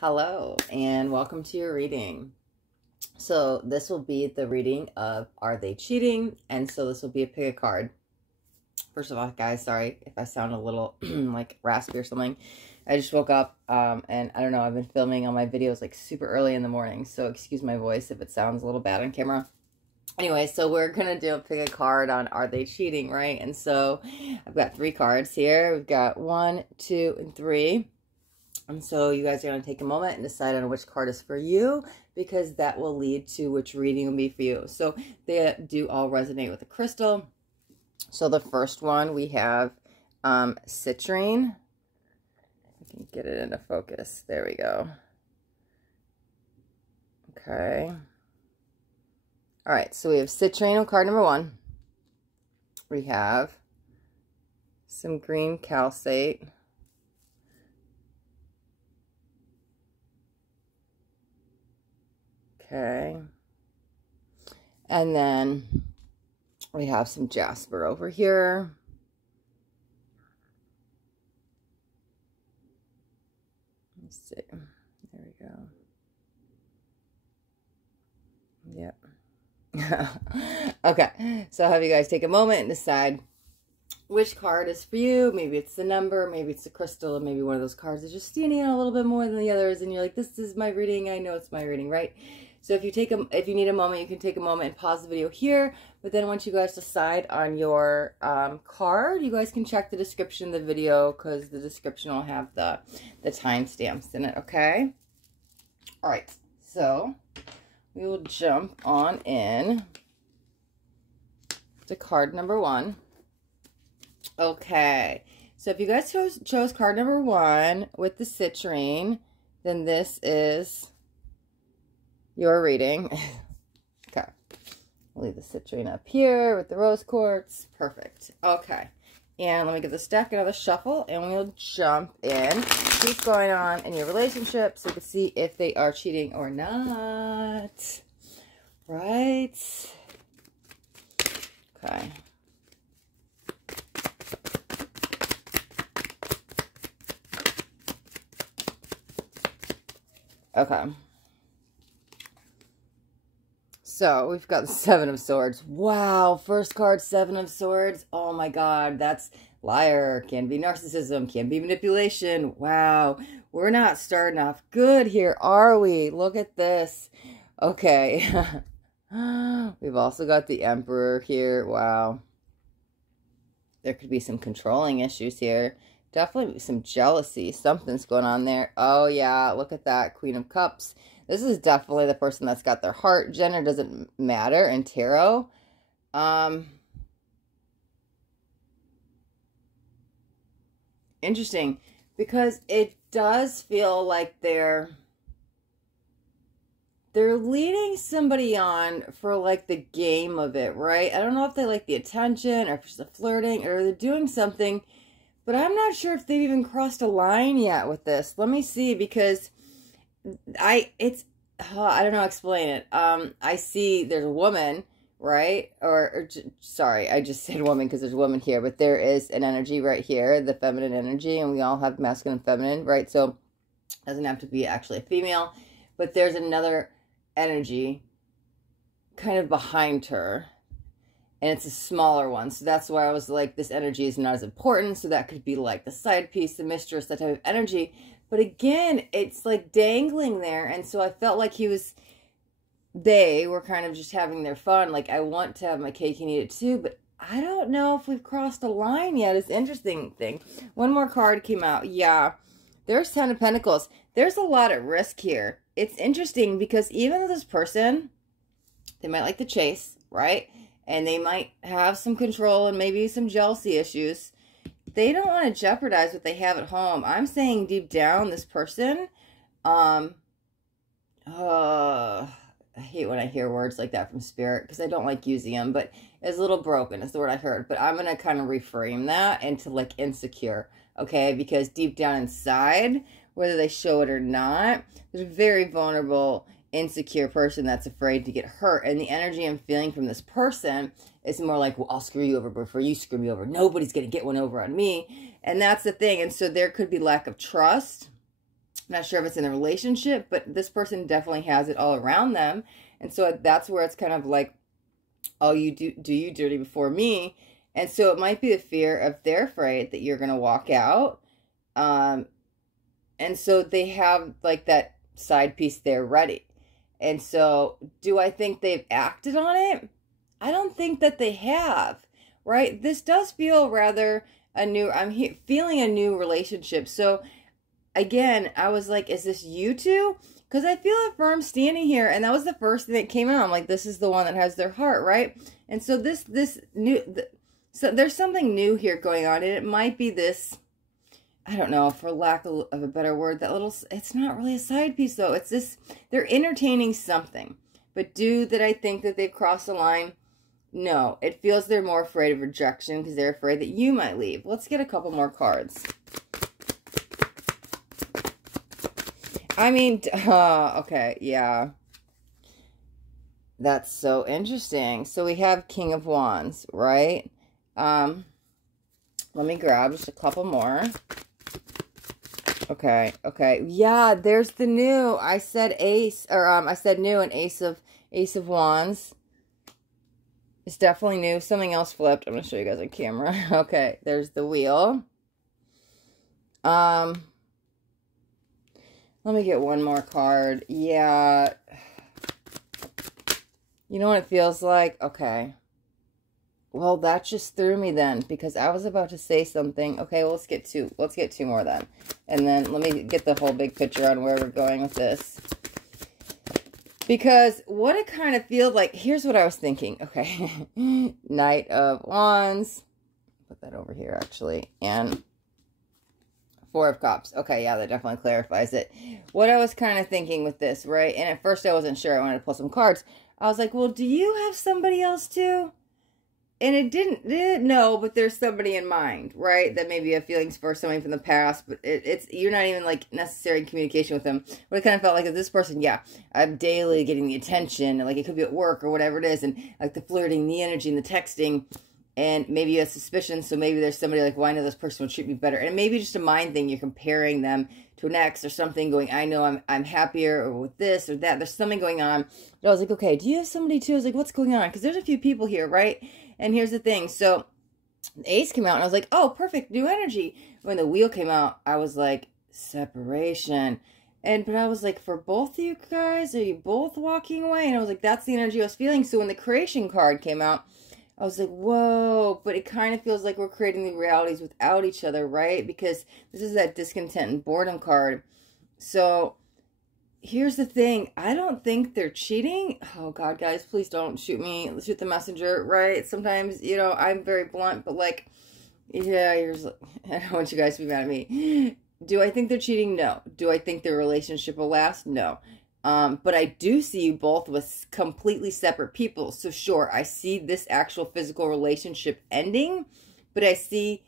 Hello and welcome to your reading. So this will be the reading of Are They Cheating? And so this will be a pick a card. First of all, guys, sorry if I sound a little like raspy or something. I just woke up and I don't know, I've been filming all my videos like super early in the morning. So excuse my voice if it sounds a little bad on camera. Anyway, so we're going to do a pick a card on Are They Cheating, right? And so I've got 3 cards here. We've got 1, 2, and 3. And so you guys are going to take a moment and decide on which card is for you, because that will lead to which reading will be for you. So they do all resonate with the crystal. So the first one we have citrine. I can get it into focus. There we go. Okay. All right, so we have citrine on card number 1. We have some green calcite. Okay. And then we have some jasper over here. Let's see. There we go. Yep. Okay. So I'll have you guys take a moment and decide which card is for you. Maybe it's the number, maybe it's the crystal, and maybe one of those cards is just standing out a little bit more than the others, and you're like, this is my reading. I know it's my reading, right? So if you need a moment, you can take a moment and pause the video here. But then once you guys decide on your card, you guys can check the description of the video, because the description will have the timestamps in it, okay? All right, so we will jump on in to card number 1. Okay, so if you guys chose card number 1 with the citrine, then this is your reading. Okay, we'll leave the citrine up here with the rose quartz. Perfect. Okay, and let me give this deck another shuffle, and we'll jump in. What's going on in your relationship, so you can see if they are cheating or not. Right? Okay. Okay. So we've got the 7 of Swords. Wow, first card, 7 of Swords. Oh my God, that's liar. Can be narcissism, can be manipulation. Wow, we're not starting off good here, are we? Look at this. Okay. We've also got the Emperor here. Wow. There could be some controlling issues here. Definitely some jealousy. Something's going on there. Oh yeah, look at that. Queen of Cups. This is definitely the person that's got their heart. Gender doesn't matter in tarot. Interesting, because it does feel like they're leading somebody on for like the game of it, right? I don't know if they like the attention or if it's the flirting or they're doing something, but I'm not sure if they've even crossed a line yet with this. Let me see, because I don't know how to explain it. I see there's a woman, right? Sorry, I just said woman because there's a woman here, but there is an energy right here, the feminine energy, and we all have masculine and feminine, right? So it doesn't have to be actually a female, but there's another energy kind of behind her, and it's a smaller one. So that's why I was like, this energy is not as important. So that could be like the side piece, the mistress, that type of energy. But again, it's like dangling there. And so I felt like they were kind of just having their fun. Like, I want to have my cake and eat it too, but I don't know if we've crossed a line yet. It's an interesting thing. One more card came out. Yeah, there's 10 of Pentacles. There's a lot at risk here. It's interesting because even though this person, they might like the chase, right? And they might have some control and maybe some jealousy issues. They don't want to jeopardize what they have at home. I'm saying deep down, this person, I hate when I hear words like that from spirit because I don't like using them, but it's a little broken is the word I heard. But I'm going to kind of reframe that into like insecure, okay? Because deep down inside, whether they show it or not, there's a very vulnerable, insecure person that's afraid to get hurt. And the energy I'm feeling from this person is more like, well, I'll screw you over before you screw me over. Nobody's going to get one over on me. And that's the thing. And so there could be lack of trust. I'm not sure if it's in a relationship, but this person definitely has it all around them. And so that's where it's kind of like, oh, you do you dirty before me. And so it might be the fear of they're afraid that you're going to walk out. And so they have like that side piece there ready. And so do I think they've acted on it? I don't think that they have, right? This does feel rather a new, feeling a new relationship. So again, I was like, is this you two? Because I feel a firm standing here, and that was the first thing that came out. I'm like, this is the one that has their heart, right? And so so there's something new here going on, and it might be this, I don't know, for lack of a better word, that little, it's not really a side piece though. It's this, they're entertaining something. But that I think that they've crossed the line? No, it feels they're more afraid of rejection because they're afraid that you might leave. Let's get a couple more cards. I mean, okay, yeah. That's so interesting. So we have King of Wands, right? Let me grab just a couple more. Okay. Yeah, there's the new. I said ace, or I said new, and Ace of Wands. It's definitely new. Something else flipped. I'm going to show you guys on camera. Okay, there's the wheel. Let me get one more card. Yeah. You know what it feels like? Okay. Well, that just threw me then, because I was about to say something. Okay, well, let's get two more then. And then let me get the whole big picture on where we're going with this. Because what it kind of feels like, here's what I was thinking. Okay. Knight of Wands. Put that over here, actually. And Four of Cups. Okay, yeah, that definitely clarifies it. What I was kind of thinking with this, right? And at first I wasn't sure. I wanted to pull some cards. I was like, well, do you have somebody else too? And it didn't know, but there's somebody in mind, right? That maybe you have feelings for somebody from the past, but you're not even like necessarily in communication with them. But it kind of felt like this person, yeah, I'm daily getting the attention, and like it could be at work or whatever it is, and like the flirting, the energy, and the texting, and maybe you have suspicion, so maybe there's somebody like, well, I know this person would treat me better, and maybe just a mind thing, you're comparing them to an ex or something, going, I know I'm happier, or with this or that, there's something going on. But I was like, okay, do you have somebody too? I was like, what's going on? Because there's a few people here, right? And here's the thing. So the ace came out, and I was like, oh, perfect, new energy. When the wheel came out, I was like, separation. But I was like, for both of you guys, are you both walking away? And I was like, that's the energy I was feeling. So when the creation card came out, I was like, whoa, but it kind of feels like we're creating the realities without each other, right? Because this is that discontent and boredom card. So here's the thing. I don't think they're cheating. Oh, God, guys, please don't shoot me. Shoot the messenger, right? Sometimes, you know, I'm very blunt, but like, yeah, I don't want you guys to be mad at me. Do I think they're cheating? No. Do I think their relationship will last? No. But I do see you both with completely separate people. So sure, I see this actual physical relationship ending, but I see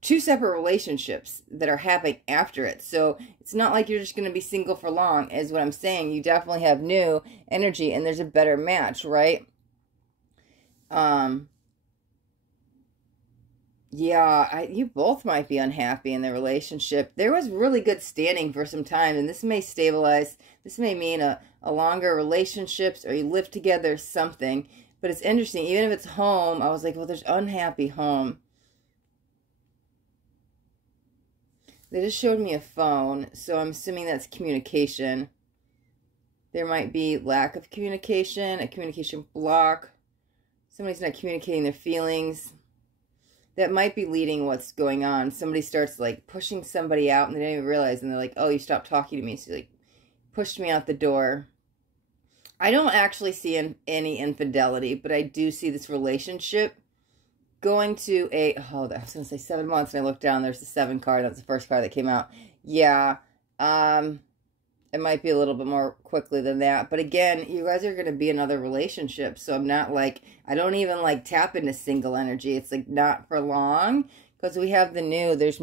two separate relationships that are happening after it. So it's not like you're just going to be single for long, is what I'm saying. You definitely have new energy, and there's a better match, right? Yeah, you both might be unhappy in the relationship. There was really good standing for some time, and this may stabilize. This may mean a longer relationships, or you live together, something. But it's interesting. Even if it's home, I was like, well, there's unhappy home. They just showed me a phone, so I'm assuming that's communication. There might be lack of communication, a communication block. Somebody's not communicating their feelings. That might be leading what's going on. Somebody starts like pushing somebody out, and they don't even realize, and they're like, oh, you stopped talking to me, so you like pushed me out the door. I don't actually see any infidelity, but I do see this relationship going to I was going to say 7 months, and I looked down, there's the 7 card. That's the first card that came out. Yeah, it might be a little bit more quickly than that. But again, you guys are going to be in other relationships. So I'm not like, I don't even like tap into single energy. It's like not for long. Because we have the new, there's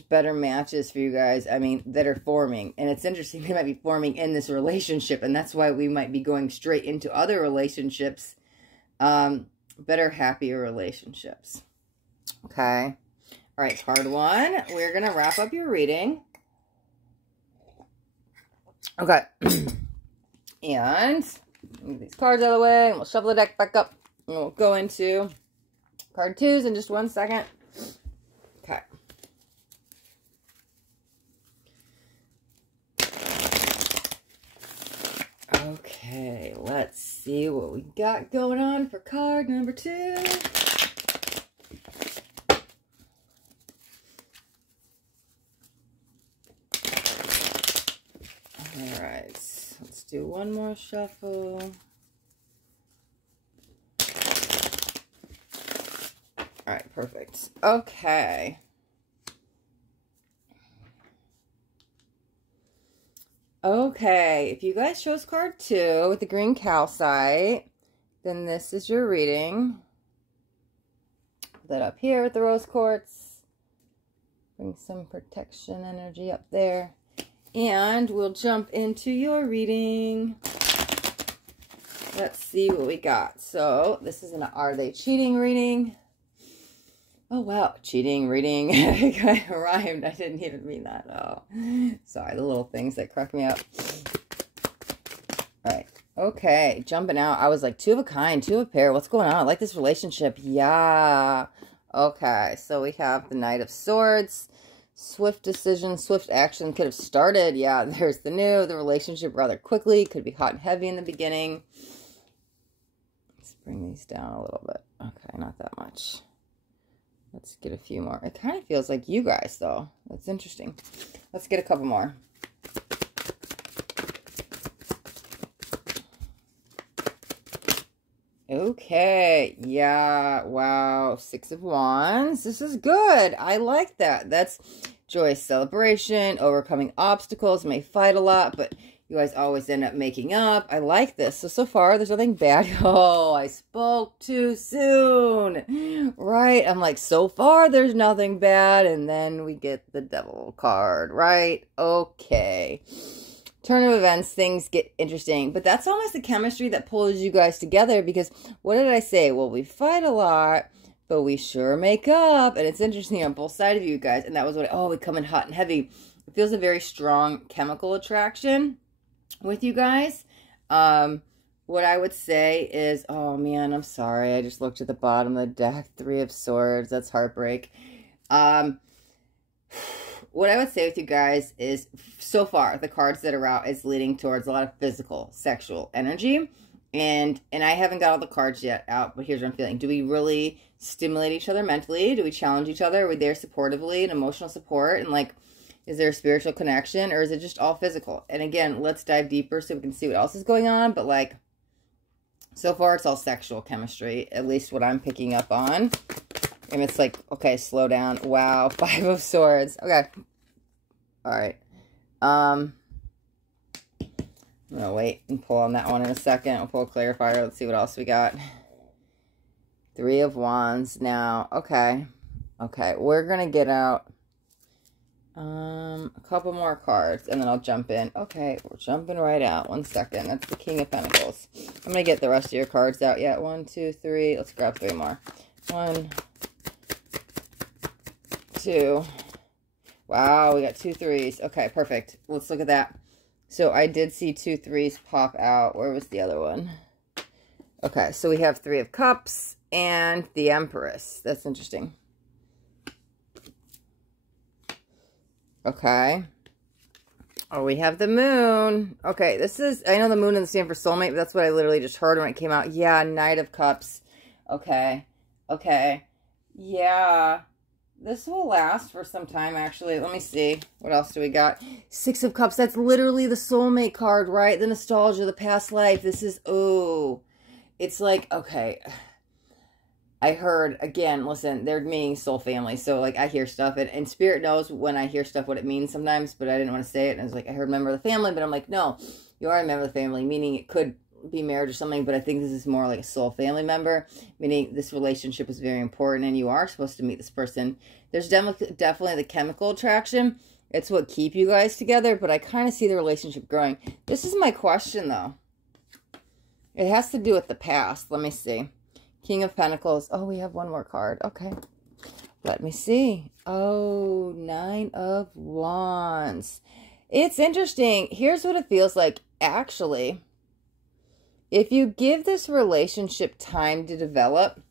better matches for you guys. I mean, that are forming. And it's interesting, they might be forming in this relationship. And that's why we might be going straight into other relationships. Better, happier relationships. Okay. All right, card one. We're going to wrap up your reading. Okay. And move these cards out of the way, and we'll shuffle the deck back up. And we'll go into card twos in just 1 second. Okay. Okay, let's see what we got going on for card number two. All right, let's do one more shuffle. All right, perfect. Okay. Okay, if you guys chose card two with the green calcite, then this is your reading. Put that up here with the rose quartz. Bring some protection energy up there. And we'll jump into your reading. Let's see what we got. So, this is an Are They Cheating reading. Oh, wow. Cheating reading. It kind of rhymed. I didn't even mean that. Oh, sorry. The little things that crack me up. All right. Okay. Jumping out. I was like, two of a kind, two of a pair. What's going on? I like this relationship. Yeah. Okay. So, we have the Knight of Swords. Swift decision, swift action could have started. Yeah, there's the relationship rather quickly. Could be hot and heavy in the beginning. Let's bring these down a little bit. Okay, not that much. Let's get a few more. It kind of feels like you guys, though. That's interesting. Let's get a couple more. Okay, yeah, wow, Six of Wands. This is good. I like that. That's joyous celebration, overcoming obstacles, may fight a lot, but you guys always end up making up. I like this. So far, there's nothing bad. Oh, I spoke too soon. Right? I'm like, so far, there's nothing bad, and then we get the Devil card, right? Okay. Turn of events, things get interesting. But that's almost the chemistry that pulls you guys together, because what did I say? Well, we fight a lot, but we sure make up. And it's interesting on both sides of you guys. And that was what, we come in hot and heavy. It feels a very strong chemical attraction with you guys. What I would say is, oh man, I'm sorry. I just looked at the bottom of the deck. Three of Swords. That's heartbreak. What I would say with you guys is, so far, the cards that are out is leading towards a lot of physical, sexual energy. And I haven't got all the cards yet out, but here's what I'm feeling. Do we really stimulate each other mentally? Do we challenge each other? Are we there supportively and emotional support? And like, is there a spiritual connection, or is it just all physical? And again, let's dive deeper so we can see what else is going on. But like, so far, it's all sexual chemistry, at least what I'm picking up on. And it's like, okay, slow down. Wow, Five of Swords. Okay. All right. I'm going to wait and pull on that one in a second. I'll pull a clarifier. Let's see what else we got. Three of Wands now. Okay. Okay, we're going to get out a couple more cards, and then I'll jump in. Okay, we're jumping right out. 1 second. That's the King of Pentacles. I'm going to get the rest of your cards out yet. 1, 2, 3. Let's grab 3 more. 1, 2. Wow, we got 2 3s. Okay, perfect. Let's look at that. So I did see 2 3s pop out. Where was the other one? Okay, so we have 3 of Cups and the Empress. That's interesting. Okay. Oh, we have the Moon. Okay, this is, I know the Moon doesn't stand for soulmate, but that's what I literally just heard when it came out. Yeah, Knight of Cups. Okay. Okay. Yeah. This will last for some time, actually. Let me see. What else do we got? Six of Cups. That's literally the soulmate card, right? The nostalgia, the past life. This is, oh. It's like, okay. I heard, again, listen, they're meaning soul family. So, like, I hear stuff. And Spirit knows when I hear stuff what it means sometimes. But I didn't want to say it. And I was like, I heard member of the family. But I'm like, no. You are a member of the family. Meaning it could be marriage or something, but I think this is more like a soul family member, meaning this relationship is very important and you are supposed to meet this person. There's definitely the chemical attraction. It's what keep you guys together, but I kind of see the relationship growing. This is my question, though. It has to do with the past. Let me see. King of Pentacles. Oh, we have one more card. Okay. Let me see. Oh, 9 of Wands. It's interesting. Here's what it feels like. Actually, if you give this relationship time to develop,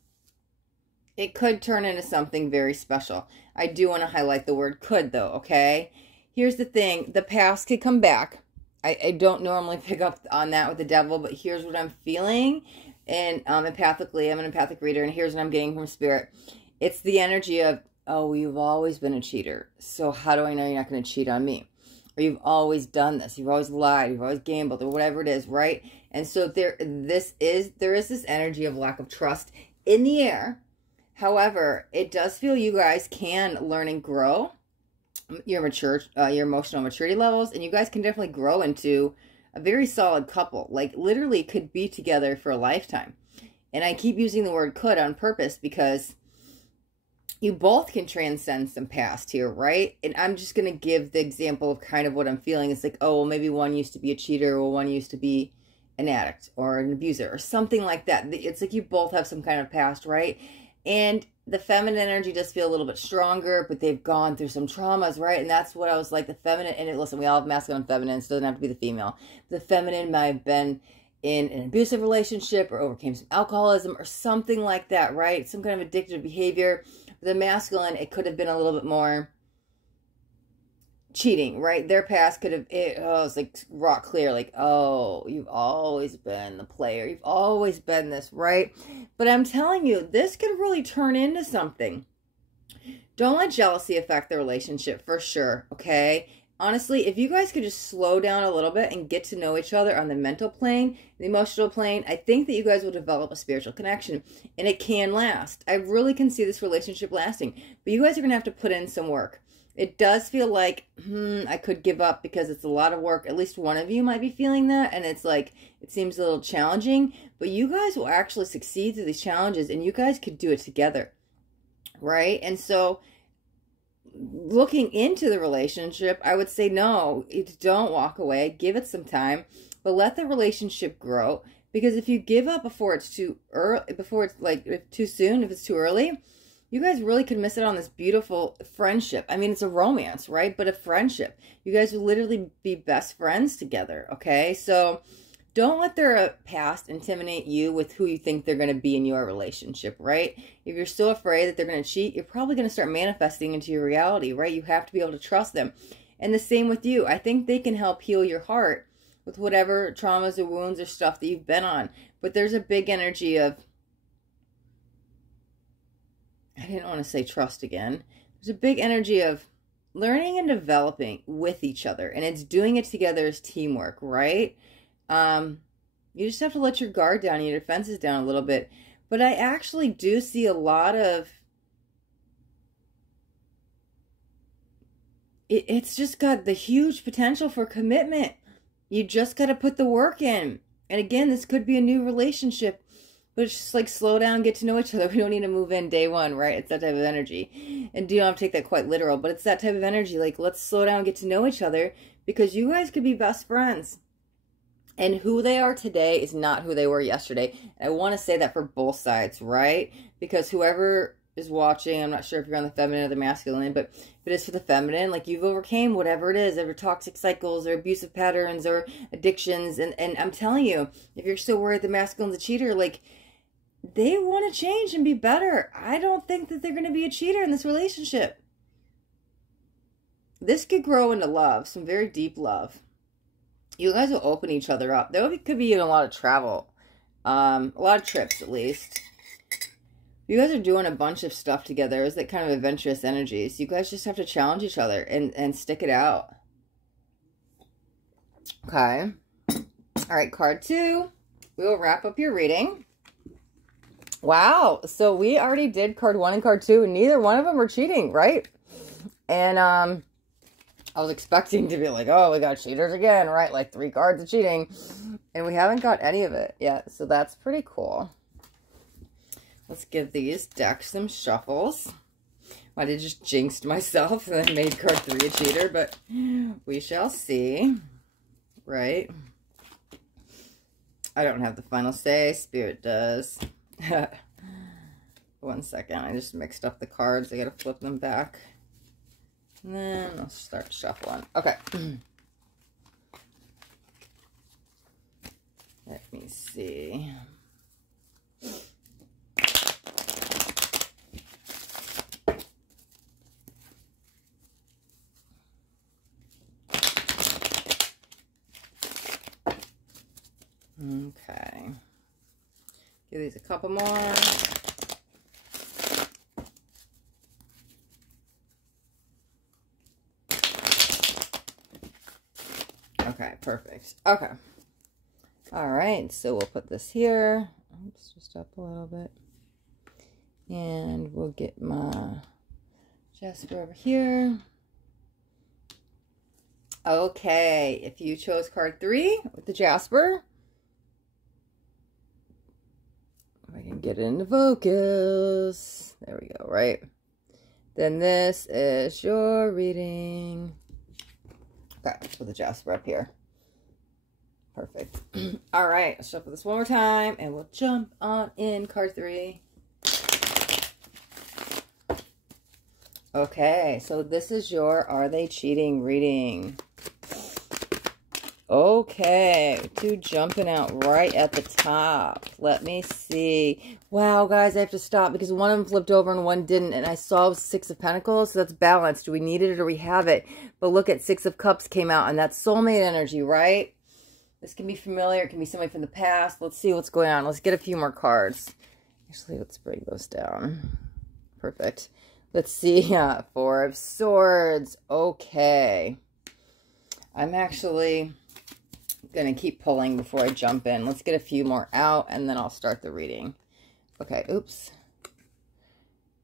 it could turn into something very special. I do want to highlight the word could, though, okay? Here's the thing. The past could come back. I don't normally pick up on that with the devil, but here's what I'm feeling. And empathically, I'm an empathic reader, and here's what I'm getting from Spirit. It's the energy of, oh, you've always been a cheater. So how do I know you're not going to cheat on me? Or you've always done this. You've always lied. You've always gambled, or whatever it is, right? And so there is this energy of lack of trust in the air. However, it does feel you guys can learn and grow your emotional maturity levels, and you guys can definitely grow into a very solid couple. Like, literally could be together for a lifetime. And I keep using the word could on purpose because you both can transcend some past here, right? And I'm just going to give the example of kind of what I'm feeling. It's like, oh, well, maybe one used to be a cheater, or one used to be an addict or an abuser or something like that. It's like you both have some kind of past, right? And the feminine energy does feel a little bit stronger, but they've gone through some traumas, right? And that's what I was like, the feminine. And listen, we all have masculine and feminine, so it doesn't have to be the female. The feminine might have been in an abusive relationship or overcame some alcoholism or something like that, right? Some kind of addictive behavior. The masculine, it could have been a little bit more cheating, right? Their past could have, it's like rock clear, like, oh, you've always been the player. You've always been this, right? But I'm telling you, this could really turn into something. Don't let jealousy affect the relationship, for sure, okay? Honestly, if you guys could just slow down a little bit and get to know each other on the mental plane, the emotional plane, I think that you guys will develop a spiritual connection, and it can last. I really can see this relationship lasting, but you guys are going to have to put in some work. It does feel like, I could give up because it's a lot of work. At least one of you might be feeling that, and it's like, it seems a little challenging, but you guys will actually succeed through these challenges, and you guys could do it together, right? And so, looking into the relationship, I would say no, don't walk away. Give it some time, but let the relationship grow. Because if you give up before it's too early, before it's like too soon, if it's too early, you guys really could miss it on this beautiful friendship. I mean, it's a romance, right? But a friendship. You guys will literally be best friends together, okay? So don't let their past intimidate you with who you think they're going to be in your relationship, right? If you're still afraid that they're going to cheat, you're probably going to start manifesting into your reality, right? You have to be able to trust them. And the same with you. I think they can help heal your heart with whatever traumas or wounds or stuff that you've been on. But there's a big energy of, I didn't want to say trust again. There's a big energy of learning and developing with each other. And it's doing it together as teamwork, right? You just have to let your guard down and your defenses down a little bit. But I actually do see a lot of, it's just got the huge potential for commitment. You just got to put the work in. And again, this could be a new relationship. But it's just like, slow down, get to know each other. We don't need to move in day one, right? It's that type of energy. And you don't have to take that quite literal, but it's that type of energy. Like, let's slow down, get to know each other, because you guys could be best friends. And who they are today is not who they were yesterday. And I want to say that for both sides, right? Because whoever is watching, I'm not sure if you're on the feminine or the masculine, but if it is for the feminine, like, you've overcame whatever it is, ever toxic cycles or abusive patterns or addictions. And I'm telling you, if you're still worried the masculine's a cheater, like, they want to change and be better. I don't think that they're going to be a cheater in this relationship. This could grow into love, some very deep love. You guys will open each other up. There could be even a lot of travel. A lot of trips, at least. You guys are doing a bunch of stuff together. It's that kind of adventurous energies. You guys just have to challenge each other and stick it out. Okay. All right, card 2. We will wrap up your reading. Wow. So we already did card 1 and card 2, and neither one of them were cheating, right? And I was expecting to be like, oh, we got cheaters again, right? Like 3 cards of cheating. And we haven't got any of it yet. So that's pretty cool. Let's give these decks some shuffles. I did just jinxed myself and then made card 3 a cheater, but we shall see. Right? I don't have the final say. Spirit does. 1 second. I just mixed up the cards. I gotta flip them back. And then I'll start shuffling. Okay. Let me see. Okay. Give these a couple more. Okay, perfect. Okay. All right, so we'll put this here. Oops, just up a little bit. And we'll get my Jasper over here. Okay, if you chose card 3 with the Jasper, if I can get it into focus. There we go, right? Then this is your reading. Okay, let's put the Jasper up here. Perfect. All right, let's shuffle this one more time, and we'll jump on in card 3. Okay, so this is your Are They Cheating reading. Okay, 2 jumping out right at the top. Let me see. Wow, guys, I have to stop because one of them flipped over and one didn't, and I saw 6 of Pentacles, so that's balanced. Do we need it or we have it? But look at 6 of Cups came out, and that's soulmate energy, right? This can be familiar. It can be somebody from the past. Let's see what's going on. Let's get a few more cards. Actually, let's bring those down. Perfect. Let's see. 4 of Swords. Okay. I'm actually going to keep pulling before I jump in. Let's get a few more out, and then I'll start the reading. Okay. Oops.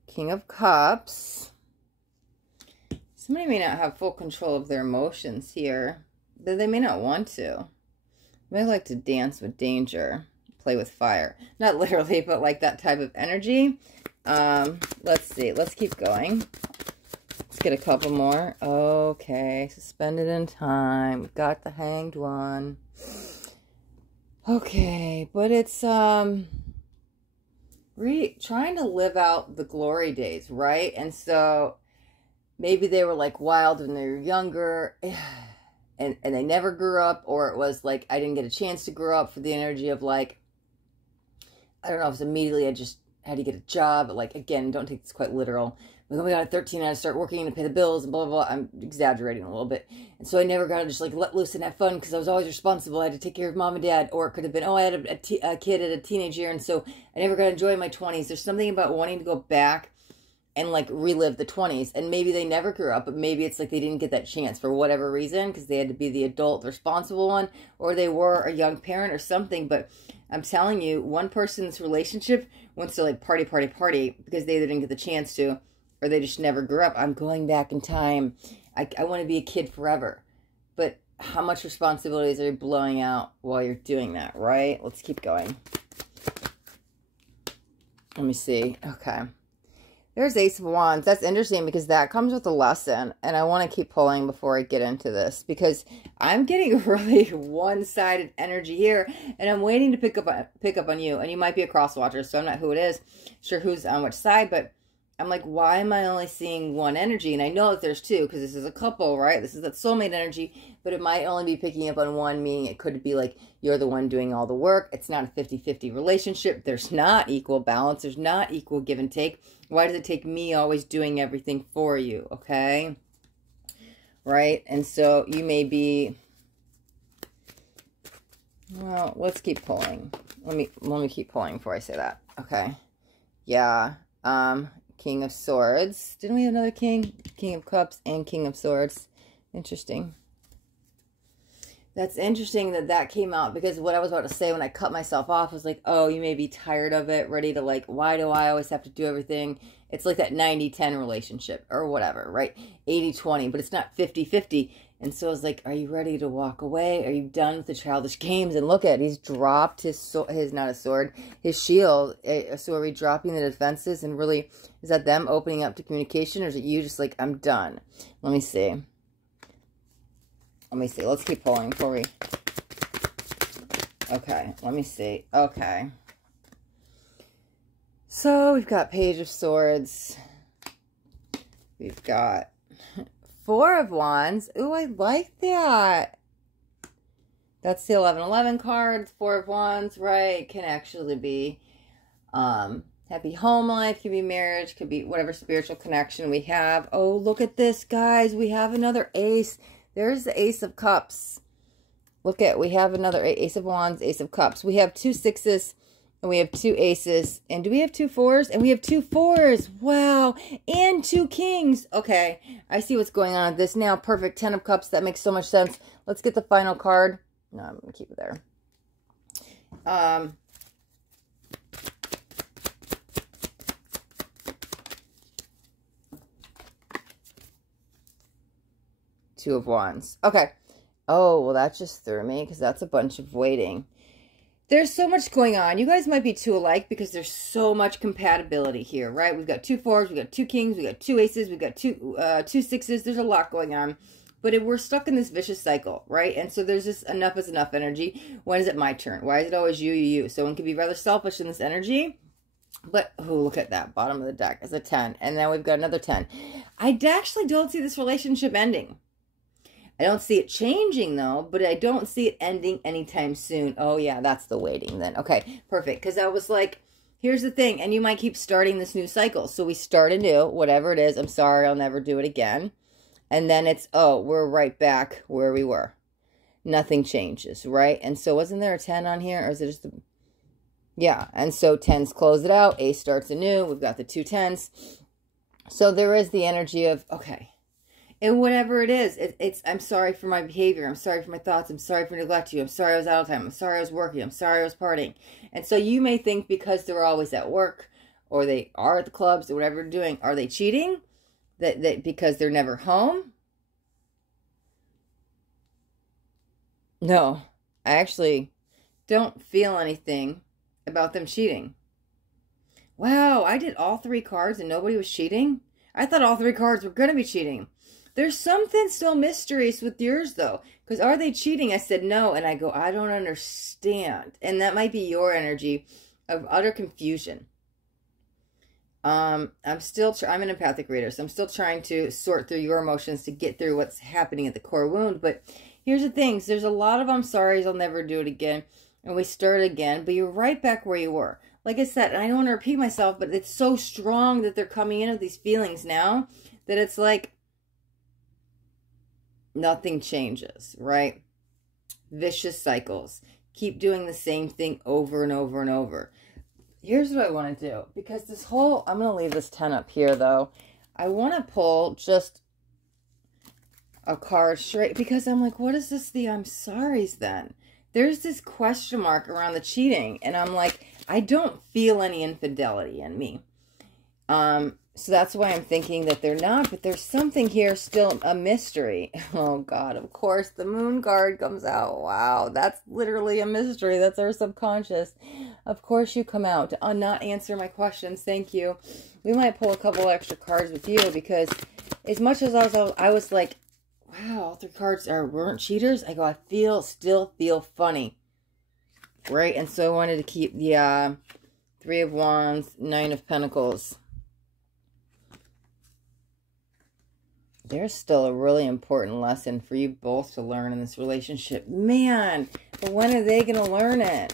King of Cups. Somebody may not have full control of their emotions here. They may not want to. They like to dance with danger, play with fire. Not literally, but like that type of energy. Let's see. Let's keep going. Let's get a couple more. Okay. Suspended in time. We've got the Hanged one. Okay. But it's trying to live out the glory days, right? And so maybe they were like wild when they were younger. And they never grew up, or it was like I didn't get a chance to grow up for the energy of like, I don't know, it was immediately I just had to get a job. But like, again, don't take this quite literal. Like, oh my God, at 13, I had to start working to pay the bills and blah, blah, blah. I'm exaggerating a little bit. And so I never got to just like let loose and have fun because I was always responsible. I had to take care of mom and dad. Or it could have been, oh, I had a kid at a teenage year. And so I never got to enjoy my 20s. There's something about wanting to go back and like relive the 20s, and maybe they never grew up, but maybe it's like they didn't get that chance for whatever reason because they had to be the adult responsible one, or they were a young parent or something. But I'm telling you, one person's relationship wants to like party because they either didn't get the chance to, or they just never grew up. I'm going back in time. I want to be a kid forever. But how much responsibilities are you blowing out while you're doing that, right? Let's keep going. Let me see. Okay. There's Ace of Wands. That's interesting because that comes with a lesson. And I want to keep pulling before I get into this because I'm getting really one-sided energy here. And I'm waiting to pick up on you. And you might be a cross-watcher, so I'm not who it is. Sure who's on which side, but I'm like, why am I only seeing one energy? And I know that there's 2 because this is a couple, right? This is that soulmate energy, but it might only be picking up on one, meaning it could be like you're the one doing all the work. It's not a 50-50 relationship. There's not equal balance. There's not equal give and take. Why does it take me always doing everything for you, okay? Right? And so you may be, well, let's keep pulling. Let me keep pulling before I say that. Okay. Yeah. King of Swords. Didn't we have another king? King of Cups and King of Swords. Interesting. That's interesting that came out because what I was about to say when I cut myself off was like, oh, you may be tired of it, ready to like, why do I always have to do everything? It's like that 90-10 relationship or whatever, right? 80-20, but it's not 50-50. And so I was like, are you ready to walk away? Are you done with the childish games? And look at it, he's dropped his not a sword, his shield. So are we dropping the defenses and really, is that them opening up to communication, or is it you just like, I'm done? Let me see. Let me see. Let's keep pulling before we... Okay, let me see. Okay. So we've got Page of Swords. We've got Four of Wands. Ooh, I like that. That's the 1111 card. Four of Wands, right? Can actually be happy home life, could be marriage, could be whatever spiritual connection we have. Oh, look at this, guys. We have another ace. There's the Ace of Cups. Look at, we have another Ace of Wands, Ace of Cups. We have 2 sixes and we have 2 aces. And do we have 2 fours? And we have 2 fours. Wow. And 2 kings. Okay. I see what's going on with this now. Perfect. 10 of Cups. That makes so much sense. Let's get the final card. No, I'm going to keep it there. Two of Wands. Okay. Oh, well, that just threw me because that's a bunch of waiting. There's so much going on. You guys might be too alike because there's so much compatibility here, right? We've got 2 fours, we've got 2 kings, we've got 2 aces, we've got 2 sixes. There's a lot going on. But we're stuck in this vicious cycle, right? And so there's this enough is enough energy. When is it my turn? Why is it always you? So one can be rather selfish in this energy. But, oh, look at that. Bottom of the deck is a 10. And then we've got another 10. I actually don't see this relationship ending. I don't see it changing, though, but I don't see it ending anytime soon. Oh, yeah, that's the waiting then. Okay, perfect. Because I was like, here's the thing. And you might keep starting this new cycle. So we start anew, whatever it is. I'm sorry, I'll never do it again. And then it's, oh, we're right back where we were. Nothing changes, right? And so wasn't there a 10 on here? Or is it just the... Yeah, and so 10s close it out. Ace starts anew. We've got the 2 10s. So there is the energy of, okay. And whatever it is, it's I'm sorry for my behavior. I'm sorry for my thoughts. I'm sorry for neglecting you. I'm sorry I was out of time. I'm sorry I was working. I'm sorry I was partying. And so you may think because they're always at work or they are at the clubs or whatever they're doing, are they cheating? That because they're never home? No, I actually don't feel anything about them cheating. Wow, I did all 3 cards and nobody was cheating? I thought all 3 cards were going to be cheating. There's something still mysterious with yours, though. Because are they cheating? I said no, and I go, I don't understand. And that might be your energy of utter confusion. I'm an empathic reader, so I'm still trying to sort through your emotions to get through what's happening at the core wound. But here's the thing. There's a lot of I'm sorry's, I'll never do it again. And we start again, but you're right back where you were. Like I said, and I don't want to repeat myself, but it's so strong that they're coming in with these feelings now that it's like, nothing changes, right? Vicious cycles. Keep doing the same thing over and over and over. Here's what I want to do. Because this whole... I'm going to leave this 10 up here, though. I want to pull just a card straight. Because I'm like, what is this the I'm sorry's then? There's this question mark around the cheating. And I'm like, I don't feel any infidelity in me. So that's why I'm thinking that they're not, but there's something here still a mystery. Oh, God, of course, the moon card comes out. Wow, that's literally a mystery. That's our subconscious. Of course you come out to not answer my questions. Thank you. We might pull a couple extra cards with you because as much as I was like, wow, all 3 cards weren't cheaters. I go, I still feel funny. Right? And so I wanted to keep the 3 of Wands, 9 of Pentacles. There's still a really important lesson for you both to learn in this relationship. Man, but when are they going to learn it?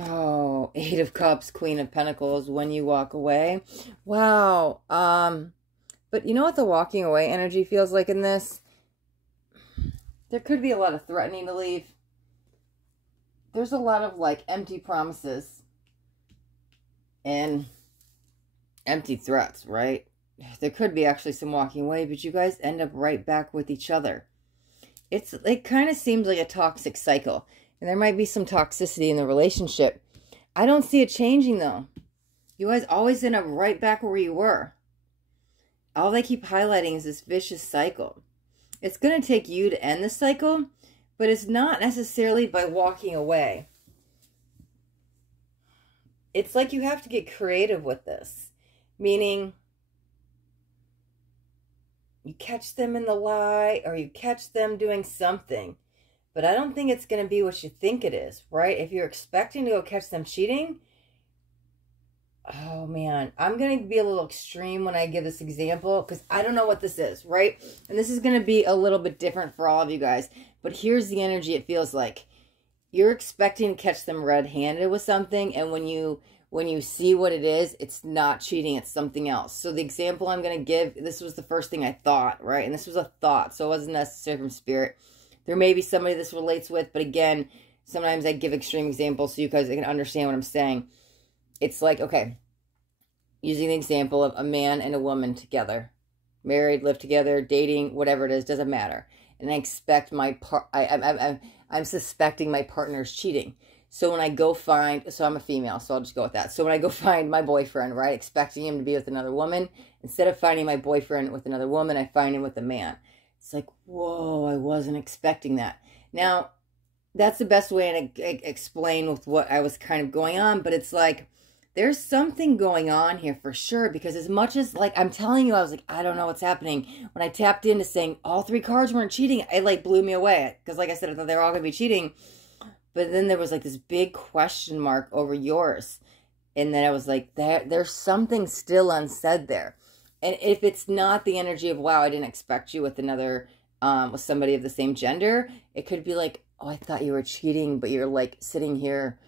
Oh, 8 of Cups, Queen of Pentacles, when you walk away. Wow. But you know what the walking away energy feels like in this? There could be a lot of threatening to leave. There's a lot of, like, empty promises and empty threats, right? There could be actually some walking away, but you guys end up right back with each other. It kind of seems like a toxic cycle. And there might be some toxicity in the relationship. I don't see it changing, though. You guys always end up right back where you were. All they keep highlighting is this vicious cycle. It's going to take you to end the cycle, but it's not necessarily by walking away. It's like you have to get creative with this. Meaning, you catch them in the lie, or you catch them doing something. But I don't think it's going to be what you think it is, right? If you're expecting to go catch them cheating, oh man, I'm going to be a little extreme when I give this example because I don't know what this is, right? And this is going to be a little bit different for all of you guys. But here's the energy it feels like. You're expecting to catch them red-handed with something, and when you see what it is, it's not cheating, it's something else. So the example I'm going to give, this was the first thing I thought, right? And this was a thought, so it wasn't necessarily from spirit. There may be somebody this relates with, but again, sometimes I give extreme examples so you guys can understand what I'm saying. It's like, okay, using the example of a man and a woman together, married, live together, dating, whatever it is, doesn't matter. And I expect I'm suspecting my partner's cheating. So when I go find, so I'm a female, so I'll just go with that. So when I go find my boyfriend, right, expecting him to be with another woman, instead of finding my boyfriend with another woman, I find him with a man. It's like, whoa, I wasn't expecting that. Now, that's the best way to explain with what I was kind of going on, but it's like, there's something going on here for sure, because as much as, like, I'm telling you, I was like, I don't know what's happening. When I tapped into saying all 3 cards weren't cheating, it, like, blew me away. Because, like I said, I thought they were all going to be cheating. But then there was, like, this big question mark over yours. And then I was like, there's something still unsaid there. And if it's not the energy of, wow, I didn't expect you with another, with somebody of the same gender, it could be like, oh, I thought you were cheating, but you're, like, sitting here,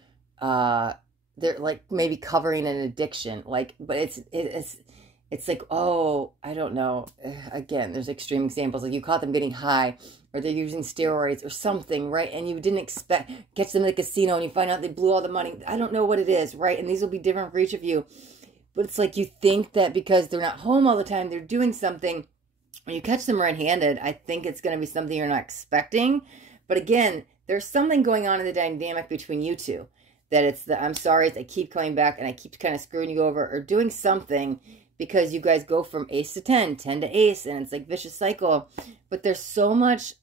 they're like maybe covering an addiction, like, but it's like, oh, I don't know. Again, there's extreme examples, like you caught them getting high, or they're using steroids or something, right? And you didn't expect, catch them at the casino and you find out they blew all the money. I don't know what it is, right? And these will be different for each of you, but it's like you think that because they're not home all the time, they're doing something. When you catch them red-handed, I think it's going to be something you're not expecting. But again, there's something going on in the dynamic between you two. That it's the, I'm sorry, I keep coming back and I keep kind of screwing you over or doing something, because you guys go from ace to 10, 10 to ace, and it's like vicious cycle. But there's so much,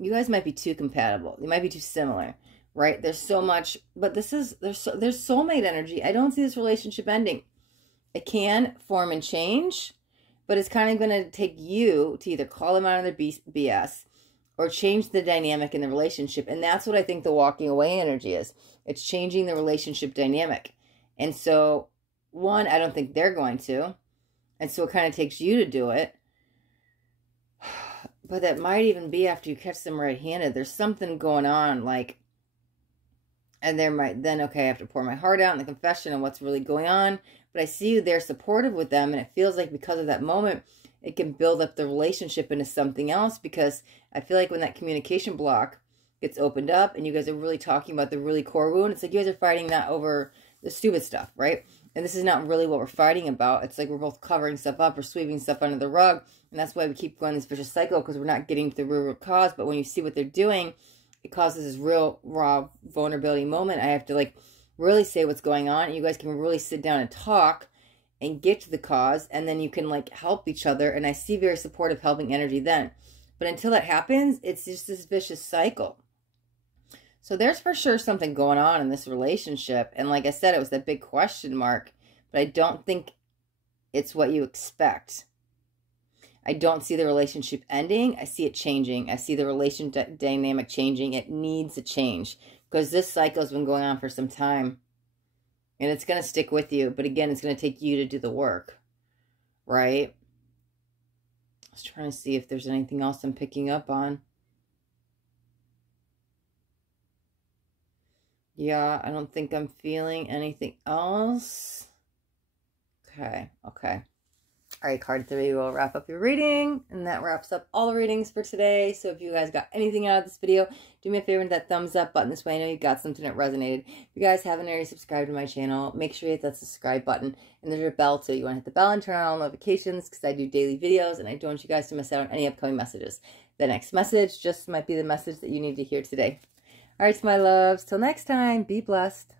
you guys might be too compatible. You might be too similar, right? There's so much, but this is, there's soulmate energy. I don't see this relationship ending. It can form and change, but it's kind of going to take you to either call them out on their BS or change the dynamic in the relationship. And that's what I think the walking away energy is. It's changing the relationship dynamic. And so, one, I don't think they're going to. And so it kind of takes you to do it. But that might even be after you catch them right-handed. There's something going on, like, and there might, then, okay, I have to pour my heart out in the confession of what's really going on. But I see you there supportive with them, and it feels like because of that moment, it can build up the relationship into something else, because I feel like when that communication block gets opened up and you guys are really talking about the really core wound, it's like you guys are fighting not over the stupid stuff, right? And this is not really what we're fighting about. It's like we're both covering stuff up or sweeping stuff under the rug. And that's why we keep going this vicious cycle, because we're not getting to the root cause. But when you see what they're doing, it causes this real raw vulnerability moment. I have to like really say what's going on. And you guys can really sit down and talk and get to the cause. And then you can like help each other. And I see very supportive helping energy then. But until that happens, it's just this vicious cycle. So there's for sure something going on in this relationship. And like I said, it was that big question mark. But I don't think it's what you expect. I don't see the relationship ending. I see it changing. I see the relationship dynamic changing. It needs a change. Because this cycle has been going on for some time. And it's going to stick with you. But again, it's going to take you to do the work. Right? I was trying to see if there's anything else I'm picking up on. Yeah, I don't think I'm feeling anything else. Okay. All right, card 3 will wrap up your reading. And that wraps up all the readings for today. So if you guys got anything out of this video, do me a favor and hit that thumbs up button. This way I know you got something that resonated. If you guys haven't already subscribed to my channel, make sure you hit that subscribe button. And there's a bell too. You want to hit the bell and turn on all notifications, because I do daily videos and I don't want you guys to miss out on any upcoming messages. The next message just might be the message that you need to hear today. All right, my loves. Till next time, be blessed.